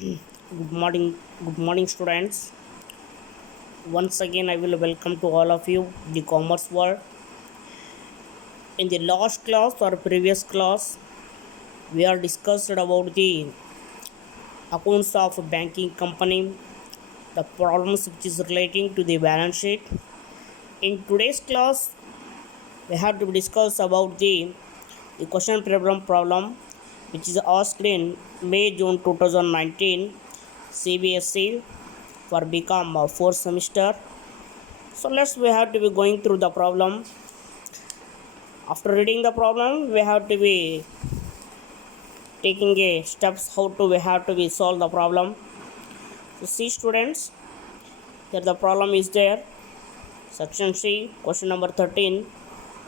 Good morning, students. Once again, I will welcome to all of you the commerce world. In the last class or previous class, we are discussed about the accounts of a banking company, the problems which is relating to the balance sheet. In today's class, we have to discuss about the question problem which is asked in May June 2019 CBSE for become a fourth semester. So we have to be going through the problem. After reading the problem, we have to be taking a steps how to we have to be solve the problem. So see students, here the problem is there. Section C, question number 13.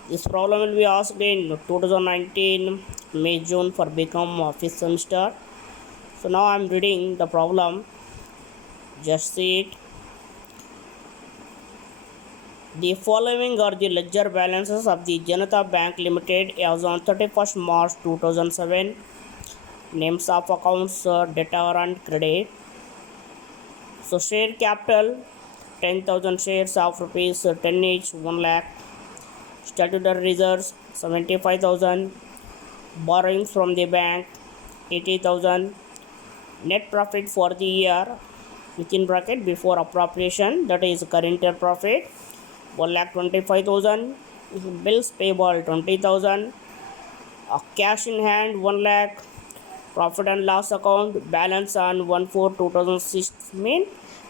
This problem will be asked in 2019 May June for become a fifth semester. So now I am reading the problem. Just see it. The following are the ledger balances of the Janata Bank Limited as on 31st March 2007. Names of accounts, debtor and credit. So share capital 10,000 shares of rupees 10 each 1 lakh. Statutory reserves 75,000. Borrowings from the bank 80,000. Net profit for the year within bracket before appropriation, that is current year profit 1,25,000. Bills payable 20,000. Cash in hand 1 lakh. Profit and loss account balance on 1/4/2006 mean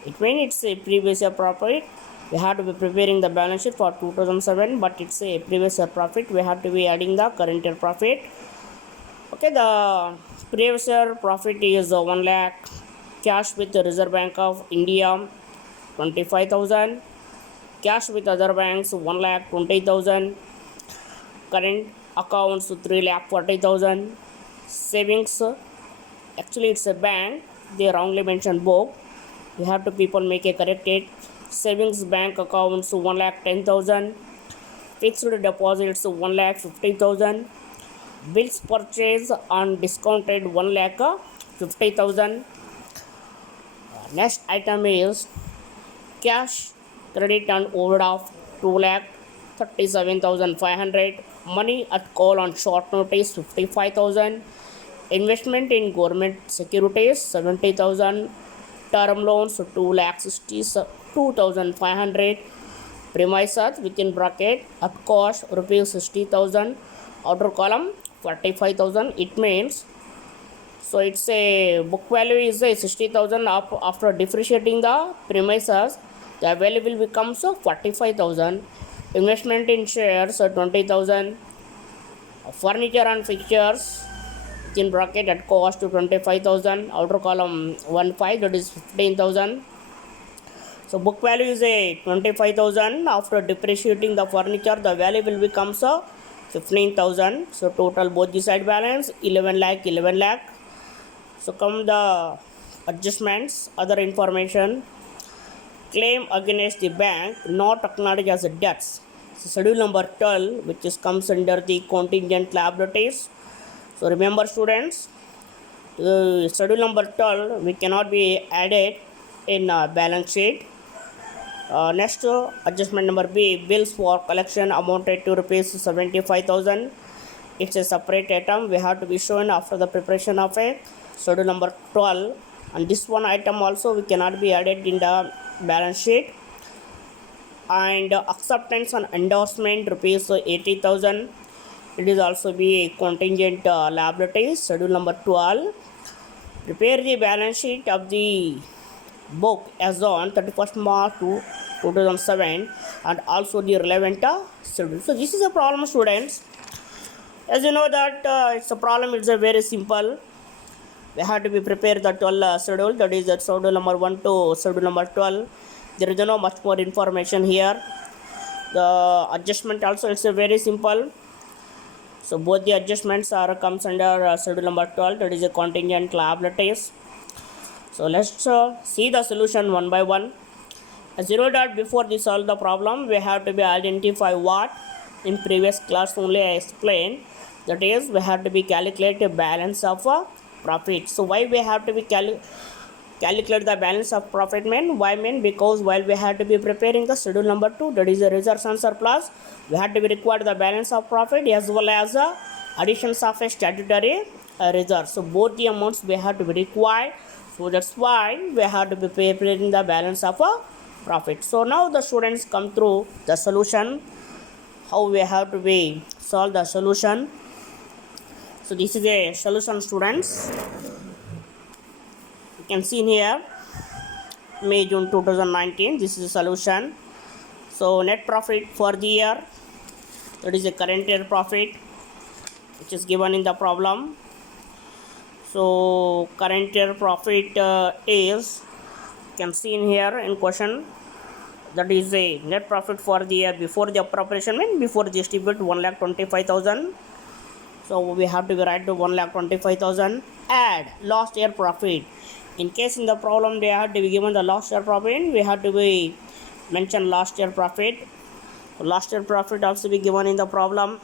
it's a previous year profit. We have to be preparing the balance sheet for 2007, but it's a previous year profit. We have to be adding the current year profit. Okay, the previous year profit is 1 lakh. Cash with the Reserve Bank of India 25,000. Cash with other banks 1 lakh 20,000. Current accounts 3 lakh 40,000. Savings, actually it's a bank, they wrongly mentioned book. You have to people make a corrected. Savings bank accounts 1 lakh 10,000. Fixed deposits 1 lakh 50,000. Bills purchase on discounted 1 lakh 50,000. Next item is cash, credit and overdraft 2 lakh 37,500. Money at call on short notice 55,000. Investment in government securities 70,000. Term loans 2,62,500. Premises within bracket at cost rupees 60,000. Outer column 45,000. It means, so it's a book value is a 60,000. After depreciating the premises, the value will become 45,000. Investment in shares 20,000. Furniture and fixtures in bracket at cost to 25,000. Outer column 15, that is 15,000. So book value is a 25,000. After depreciating the furniture, the value will become 15,000. So total both the side balance 11 lakh 11 lakh. So come the adjustments, other information. Claim against the bank not acknowledged as a debts. So schedule number 12, which is comes under the contingent liabilities. So remember students, schedule number 12 we cannot be added in balance sheet. Next adjustment number B, bills for collection amounted to rupees 75,000. It's a separate item, we have to be shown after the preparation of a schedule number 12, and this one item also we cannot be added in the balance sheet. And acceptance and endorsement rupees 80,000. It is also be a contingent liability. Schedule number 12. Prepare the balance sheet of the book as on 31st March 2007 and also the relevant schedule. So this is a problem students. As you know that it's a problem, it's a very simple. We have to be prepared the 12 schedule, that is the schedule number 1 to schedule number 12. There is no much more information here. The adjustment also it's a very simple. So both the adjustments are comes under schedule number 12, that is a contingent liabilities. So let's see the solution one by one. As you know that before we solve the problem, we have to be identify what in previous class only I explained. That is, we have to be calculate a balance of profit. So why we have to be calculate the balance of profit mean? Why mean? Because while we have to be preparing the schedule number 2, that is the reserves and surplus, we have to be required the balance of profit as well as the additions of a statutory reserve. So both the amounts we have to be required. So that's why we have to be preparing the balance of a profit. So now the students come through the solution, how we have to be solve the solution. So this is a solution, students. You can see in here May June 2019. This is a solution. So net profit for the year, that is a current year profit, which is given in the problem. So current year profit is, you can see in here in question, that is a net profit for the year before the appropriation, mean before distribute 1,25,000. So we have to write to 1,25,000. Add last year profit. In case in the problem they have to be given the last year profit, we have to be mention last year profit. So last year profit also be given in the problem.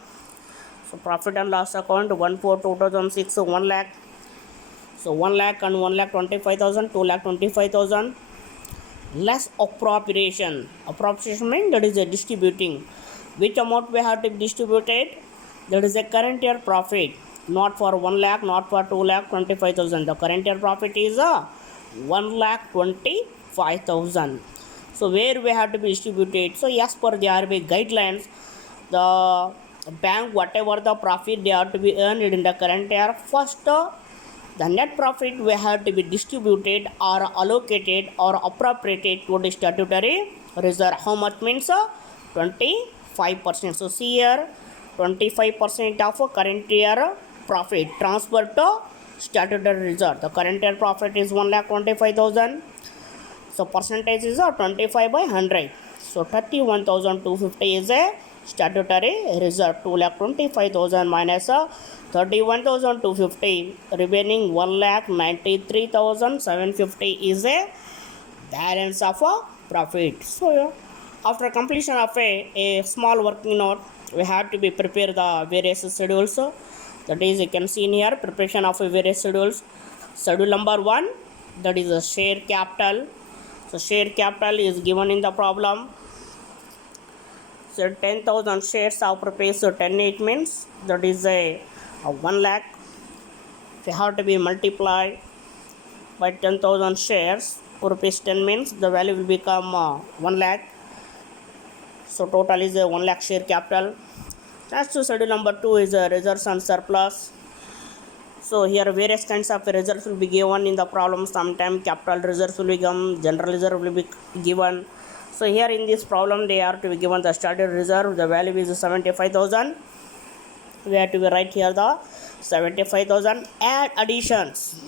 So profit and loss account 1/4/2006, so 1 lakh. So 1 lakh and 1,25,000, 2,25,000. Less appropriation. Appropriation means that is a distributing. Which amount we have to be distributed? That is a current year profit. Not for 1 lakh, not for 2,25,000. The current year profit is a 1,25,000. So where we have to be distributed? So as per the RBI guidelines, the bank whatever the profit they have to be earned in the current year, first the net profit we have to be distributed or allocated or appropriated to the statutory reserve. How much means 25%. So see here 25% of current year profit transferred to statutory reserve. The current year profit is 1,25,000. So percentage is 25/100. So 31,250 is a statutory reserve. 2,25,000 minus 31,250, remaining 1,93,750 is a balance of a profit. So after completion of a small working note, we have to be prepare the various schedules. That is, you can see in here preparation of various schedules. Schedule number 1, that is a share capital. So share capital is given in the problem. So 10,000 shares of rupees 10 it means that is a 1 lakh. If you have to be multiplied by 10,000 shares, rupees 10 means the value will become 1 lakh. So total is a 1 lakh share capital. Next to schedule number 2 is a reserves and surplus. So here various kinds of reserves will be given in the problem. Sometimes capital reserves will be given, general reserve will be given. So here in this problem they are to be given the statutory reserve. The value is 75,000. We have to be write here the 75,000. Add additions.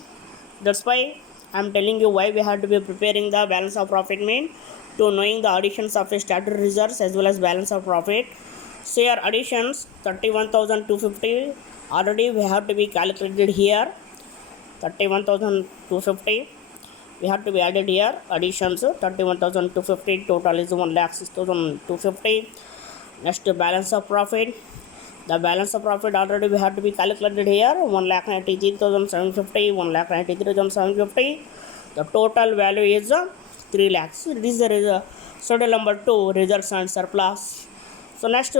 That's why I am telling you why we have to be preparing the balance of profit mean, to knowing the additions of a statutory reserves as well as balance of profit. So here additions 31,250 already we have to be calculated here. 31,250 we have to be added here. Additions 31,250, total is 1,06,250. Next balance of profit. The balance of profit already we have to be calculated here. 1,93,750, 1,93,750. The total value is 3 lakhs. This is the schedule number 2, reserves and surplus. So next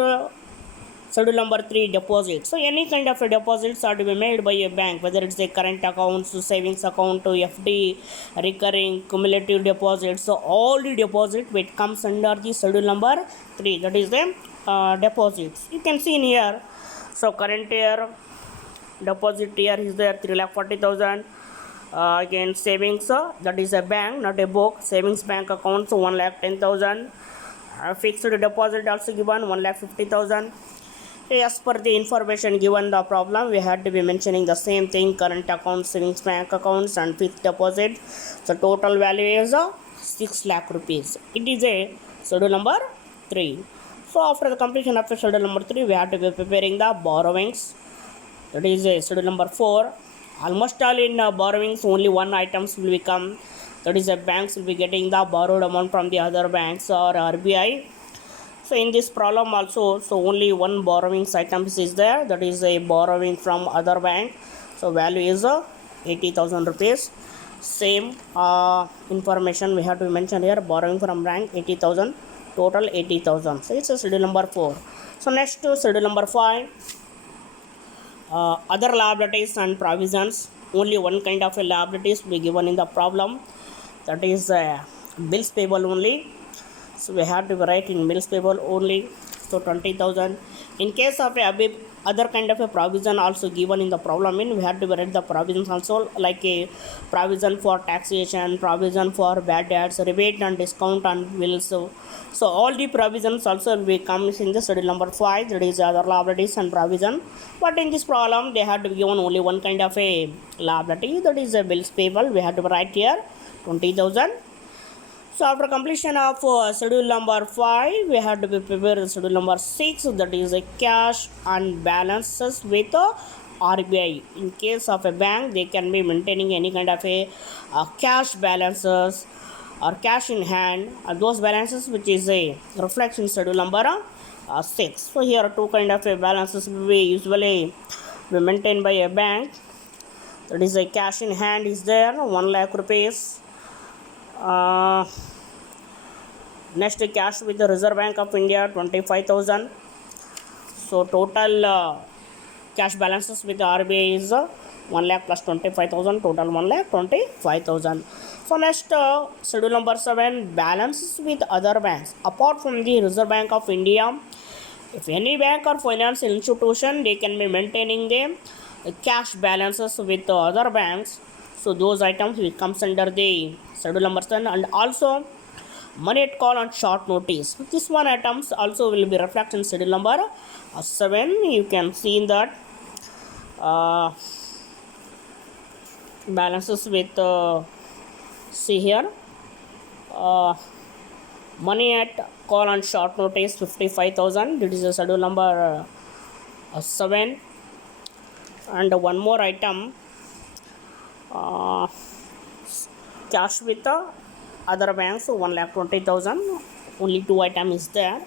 schedule number 3, deposits. So any kind of deposits are to be made by a bank, whether it's a current account, savings account, FD, recurring, cumulative deposits. So all the deposit which comes under the schedule number 3, that is the deposits. You can see in here. So current year deposit here is there 3,40,000. Again savings, that is a bank, not a book. Savings bank account, so 1,10,000. Fixed deposit also given 1,50,000. As per the information given the problem, we had to be mentioning the same thing: current accounts, savings bank accounts, and fixed deposit. So total value is 6 lakh rupees. It is a schedule number 3. So after the completion of the schedule number 3, we have to be preparing the borrowings. That is a schedule number 4. Almost all in borrowings, only one items will become. That is, banks will be getting the borrowed amount from the other banks or RBI. So in this problem also, so only one borrowings items is there. That is a borrowing from other bank. So value is 80,000 rupees. Same information we have to mention here. Borrowing from bank 80,000, total 80,000. So it's a schedule number 4. So next to schedule number 5, other liabilities and provisions. Only one kind of a liabilities will be given in the problem, that is bills payable only. So we have to write in bills payable only. So 20,000. In case of a other kind of a provision also given in the problem, we have to write the provisions also, like a provision for taxation, provision for bad debts, rebate and discount and bills. So all the provisions also will comes in the schedule number 5, that is other liabilities and provision. But in this problem they have to be given only one kind of a liability, that is a bills payable. We have to write here 20,000. So after completion of schedule number 5, we have to prepare schedule number 6, that is a cash and balances with RBI. In case of a bank, they can be maintaining any kind of a cash balances or cash in hand, those balances which is a reflection schedule number 6. So here two kind of a balances will be usually maintained by a bank. That is a cash in hand is there, 1 lakh rupees. Next, cash with the Reserve Bank of India 25,000. So total cash balances with the RBI is 1 lakh plus 25,000, total 1 lakh 25,000. So next, schedule number 7, balances with other banks apart from the Reserve Bank of India. If any bank or financial institution, they can be maintaining the cash balances with the other banks. So those items will comes under the schedule number 7. And also money at call on short notice. This one items also will be reflected in schedule number 7. You can see in that balances with see here money at call on short notice 55,000. This is a schedule number 7. And one more item, cash with the other banks 1,20,000. Only two item is there.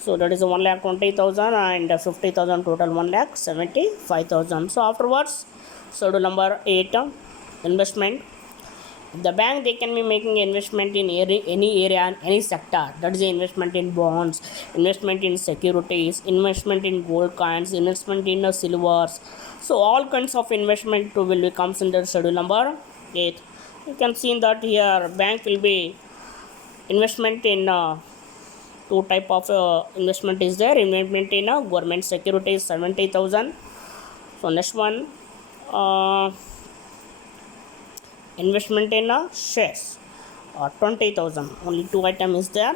So that is 1,20,000 and 50,000, total 1,75,000. So afterwards, schedule number 8, investment. The bank, they can be making investment in any area, any sector. That is investment in bonds, investment in securities, investment in gold coins, investment in silvers. So all kinds of investment will comes under schedule number 8. You can see that here bank will be investment in two type of investment is there. Investment in government securities 70,000. So next one, investment in shares 20,000. Only two item is there.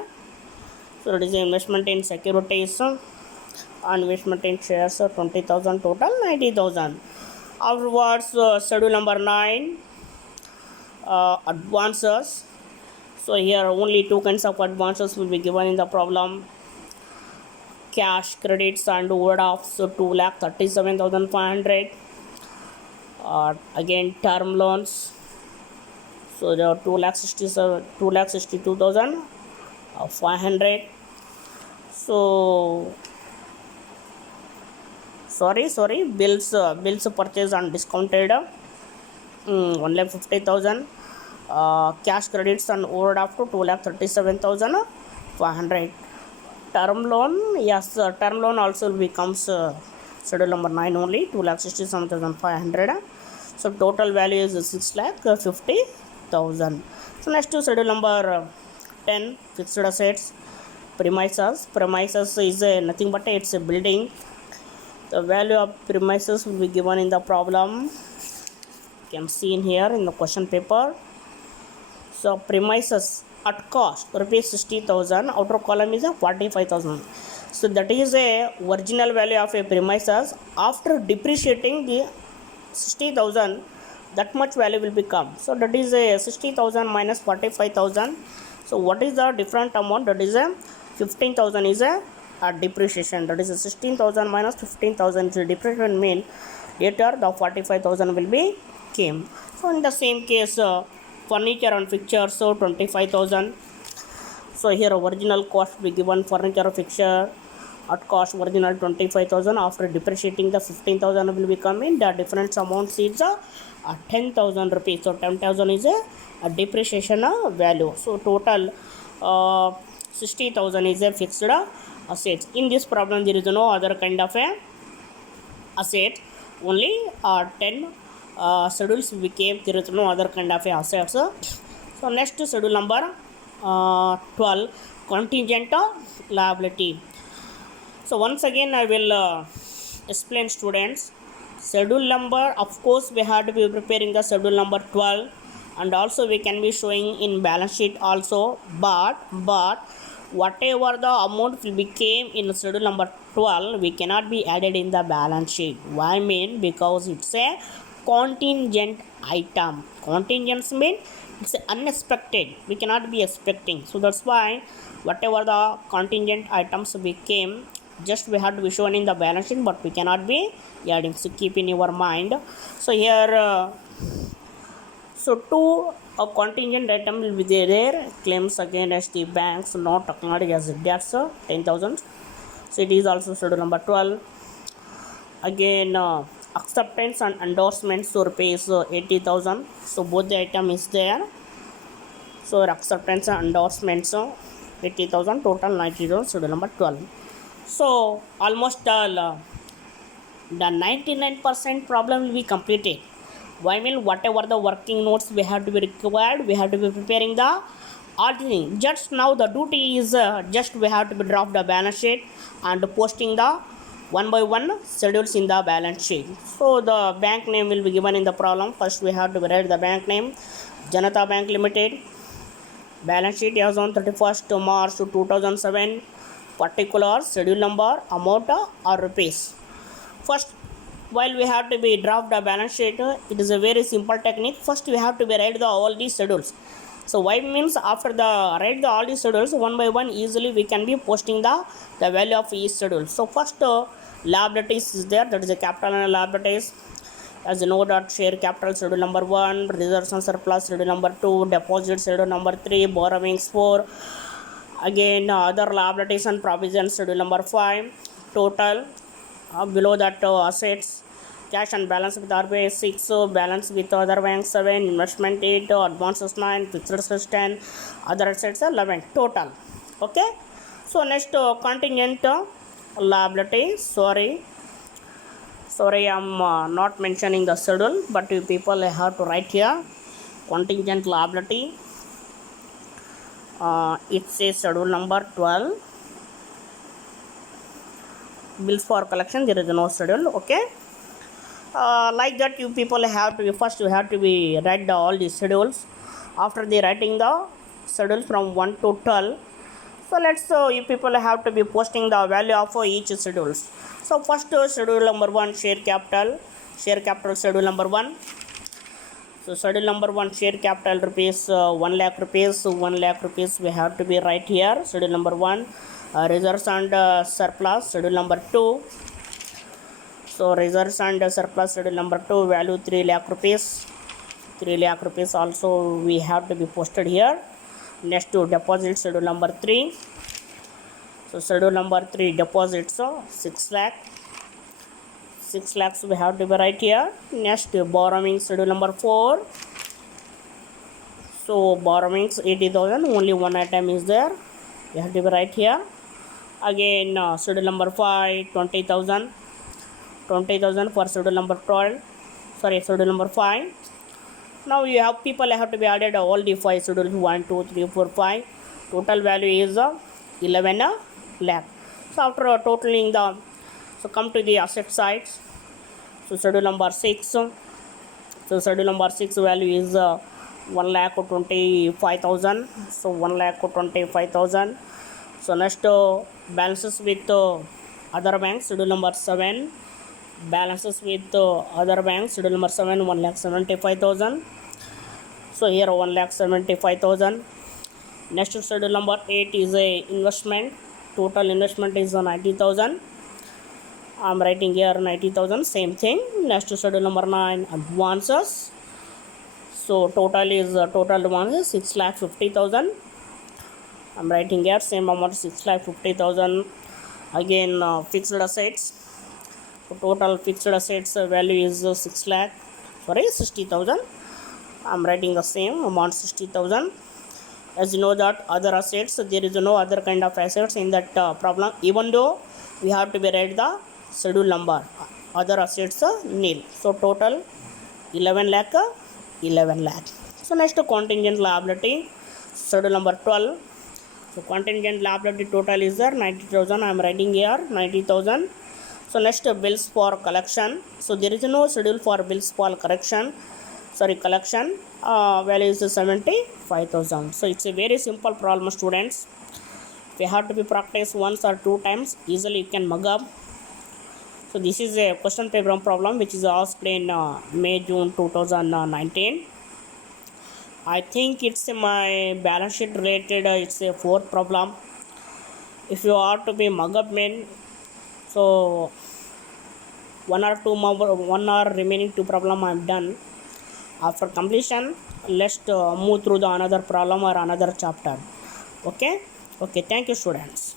So it is investment in securities and investment in shares 20,000, total 90,000. Afterwards, schedule number 9, advances. So here only two kinds of advances will be given in the problem: cash credits and overdrafts. So 2,37,500. Again term loans. So there are 2,62,500. So sorry bills purchase and discounted 1,50,000. Cash credits and overdraft to 2,37,500. Term loan, yes, term loan also becomes schedule number 9 only, 2,67,500. So total value is 6,50,000. So next to schedule number 10, fixed assets. Premises is nothing but it's a building. The value of premises will be given in the problem. You can see in here in the question paper. So premises at cost rupees 60,000, outer column is a 45,000. So that is a original value of a premises. After depreciating the 60,000, that much value will become. So that is a 60,000 minus 45,000. So what is the different amount? That is a 15,000 is a depreciation. That is a 16,000 minus 15,000 is a depreciation, mean later the 45,000 will be came. So in the same case, furniture and fixture, so 25,000. So here original cost will be given, furniture fixture at cost original 25,000. After depreciating the 15,000 will become in the difference amount is 10,000 rupees. So 10,000 is a depreciation value. So total 60,000 is a fixed assets. In this problem there is no other kind of a asset, only 10 schedules we kept, there is no other kind of a assets. So next schedule number 12, contingent liability. So once again I will explain students. Schedule number, of course we have to be preparing the schedule number 12, and also we can be showing in balance sheet also, but whatever the amount will became in schedule number 12, we cannot be added in the balance sheet. Why mean? Because it's a contingent item. Contingents mean it's unexpected, we cannot be expecting. So that's why whatever the contingent items became, just we have to be shown in the balance sheet, but we cannot be adding. So keep in your mind. So here so two contingent item will be there. Claims against the banks not acknowledged as debts 10,000. So it is also schedule number 12. Again acceptance and endorsements to rupees 80,000. So both the item is there. So acceptance and endorsements 80,000, total 90,000, schedule number 12. So almost all the 99% problem will be completed. Why mean? Whatever the working notes we have to be required, we have to be preparing the all thing. Just now the duty is just we have to be draft the balance sheet and posting the one by one schedules in the balance sheet. So the bank name will be given in the problem. First we have to write the bank name, Janata Bank Limited. Balance sheet as on 31st March 2007. Particular schedule number, amount or rupees. First, while we have to be draft the balance sheet, it is a very simple technique. First we have to be write the all these schedules. So why means after the write the all these schedules one by one, easily we can be posting the value of each schedule. So first liabilities is there, that is a capital and liabilities. As you know that share capital schedule number 1, reserves and surplus schedule number 2, deposit schedule number 3, borrowings 4. Again other liabilities and provisions schedule number 5. Total below that assets, cash and balance with RBI 6, balance with other banks 7, investment 8, advances 9, fixed assets 10, other assets 11 total. Okay. So next contingent liability. Sorry I'm not mentioning the schedule, but you people have to write here contingent liability. It's a schedule number 12. Bills for collection, there is no schedule. Okay. Like that you people have to be, first you have to be write the all these schedules. After the writing the schedules from 1 to 12, so let's you people have to be posting the value of each schedules. So first schedule number 1, share capital schedule number 1. So schedule number 1, share capital rupees 1 lakh rupees. So 1 lakh rupees we have to be right here. Schedule number 1. Reserves and surplus schedule number 2. So reserves and surplus schedule number 2, value 3 lakh rupees. 3 lakh rupees also we have to be posted here. Next to deposit schedule number 3. So schedule number 3, deposits 6 lakh. 6 lakhs we have to be right here. Next borrowing schedule number 4. So borrowings 80,000, only one item is there, we have to be right here. Again schedule number 5, 20,000 for schedule number 12. Sorry, schedule number 5. Now you have people have to be added all the 5 schedules 1, 2, 3, 4, 5. Total value is 11 lakh. So after totaling the, so come to the asset side. So schedule number 6. So schedule number 6 value is 1,25,000. So 1,25,000. So next balances with other banks schedule number 7. Balances with other banks schedule number 7, 1,75,000. So here 1,75,000. Next schedule number 8 is a investment. Total investment is 90,000. I'm writing here 90,000, same thing. Next schedule number 9, advances. So total advances 6,50,000. I'm writing here same amount 6,50,000. Again fixed assets. So total fixed assets value is 6 lakh. sorry 60,000. I'm writing the same amount 60,000. As you know that other assets, there is no other kind of assets in that problem, even though we have to be write the schedule number, other assets nil. So total 11 lakh 11 lakh. So next contingent liability, schedule number 12. So contingent liability total is there 90,000. I am writing here 90,000. So next bills for collection. So there is no schedule for bills for collection. Collection value is 75,000. So it's a very simple problem, students. If you have to be practiced once or two times, easily you can mug up. So this is a question paper problem which is asked in May-June 2019. I think it's my balance sheet related. It's a fourth problem. If you are to be mug up main, so one or remaining two problem I'm done. After completion, let's move through the another problem or another chapter. Okay, thank you, students.